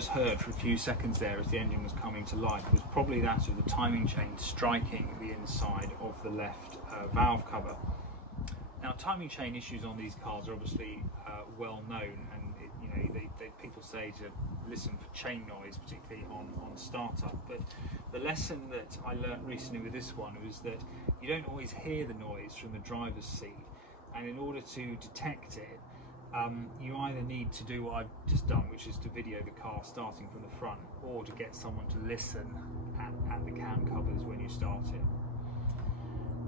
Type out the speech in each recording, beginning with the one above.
just heard for a few seconds there as the engine was coming to life was probably that of the timing chain striking the inside of the left valve cover. Now, timing chain issues on these cars are obviously well known, and people say to listen for chain noise, particularly on startup. But the lesson that I learnt recently with this one was that you don't always hear the noise from the driver's seat, and in order to detect it, you either need to do what I've just done, which is to video the car starting from the front, or to get someone to listen at the cam covers when you start it.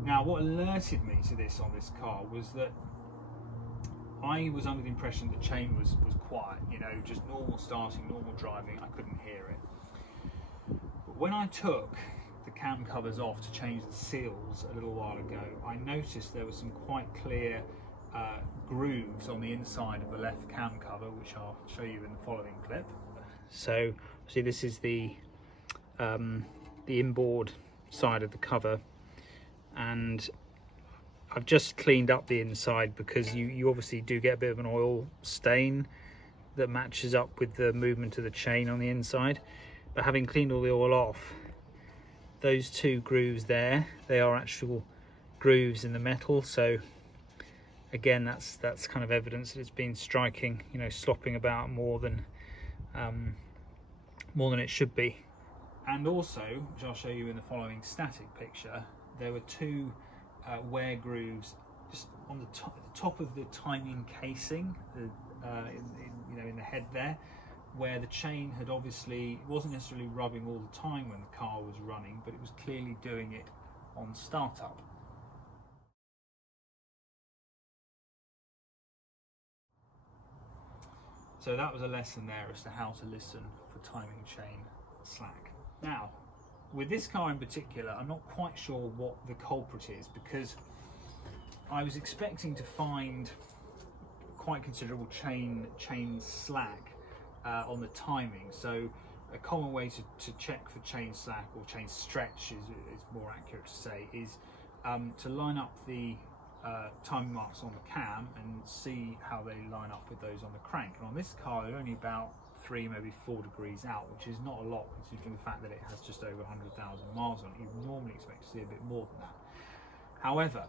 Now, what alerted me to this on this car was that I was under the impression that chain was quiet, just normal starting, normal driving, I couldn't hear it. But when I took the cam covers off to change the seals a little while ago, I noticed there were some quite clear grooves on the inside of the left cam cover, which I'll show you in the following clip. So, see, this is the inboard side of the cover, and I've just cleaned up the inside because you obviously do get a bit of an oil stain that matches up with the movement of the chain on the inside. But having cleaned all the oil off, those two grooves there, they are actual grooves in the metal. So again, that's kind of evidence that it's been striking, slopping about more than it should be. And also, which I'll show you in the following static picture, there were two wear grooves just on the top of the timing casing, in the head there, where the chain had obviously, it wasn't necessarily rubbing all the time when the car was running, but it was clearly doing it on startup. So that was a lesson there as to how to listen for timing chain slack. Now, with this car in particular, I'm not quite sure what the culprit is, because I was expecting to find quite considerable chain slack on the timing. So a common way to check for chain slack, or chain stretch is more accurate to say, is to line up the timing marks on the cam and see how they line up with those on the crank. And on this car, they're only about 3, maybe 4 degrees out, which is not a lot considering the fact that it has just over 100,000 miles on it. You normally expect to see a bit more than that. However,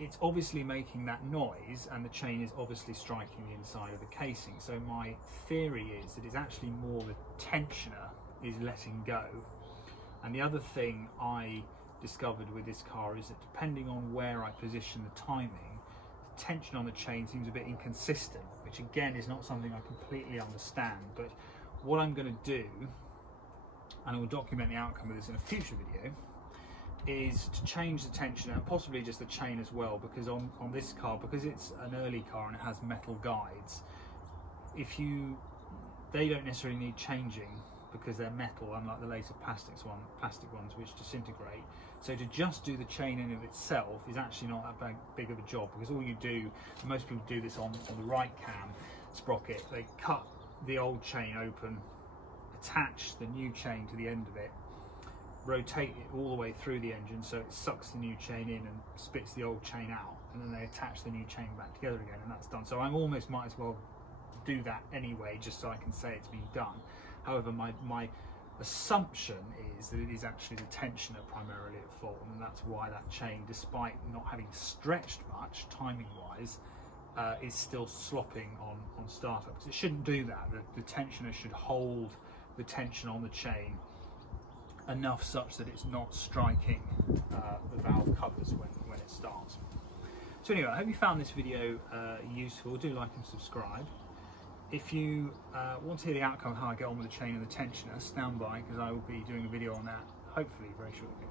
it's obviously making that noise, and the chain is obviously striking the inside of the casing. So my theory is that it's actually more the tensioner is letting go. And the other thing I discovered with this car is that depending on where I position the timing, the tension on the chain seems a bit inconsistent, which again is not something I completely understand. But what I'm going to do, and I will document the outcome of this in a future video, is to change the tensioner and possibly just the chain as well, because on this car, because it's an early car and it has metal guides, they don't necessarily need changing because they're metal, unlike the later plastic ones which disintegrate. So to just do the chain in of itself is actually not that big of a job, because all you do, most people do this on the right cam sprocket, they cut the old chain open, attach the new chain to the end of it, rotate it all the way through the engine so it sucks the new chain in and spits the old chain out, and then they attach the new chain back together again, and that's done. So I almost might as well do that anyway, just so I can say it's been done. However, my assumption is that it is actually the tensioner primarily at fault, and that's why that chain, despite not having stretched much timing wise, is still slopping on startup. Because it shouldn't do that. The tensioner should hold the tension on the chain enough such that it's not striking the valve covers when it starts. So anyway, I hope you found this video useful. Do like and subscribe. If you want to hear the outcome of how I get on with the chain and the tensioner, stand by, because I will be doing a video on that hopefully very shortly.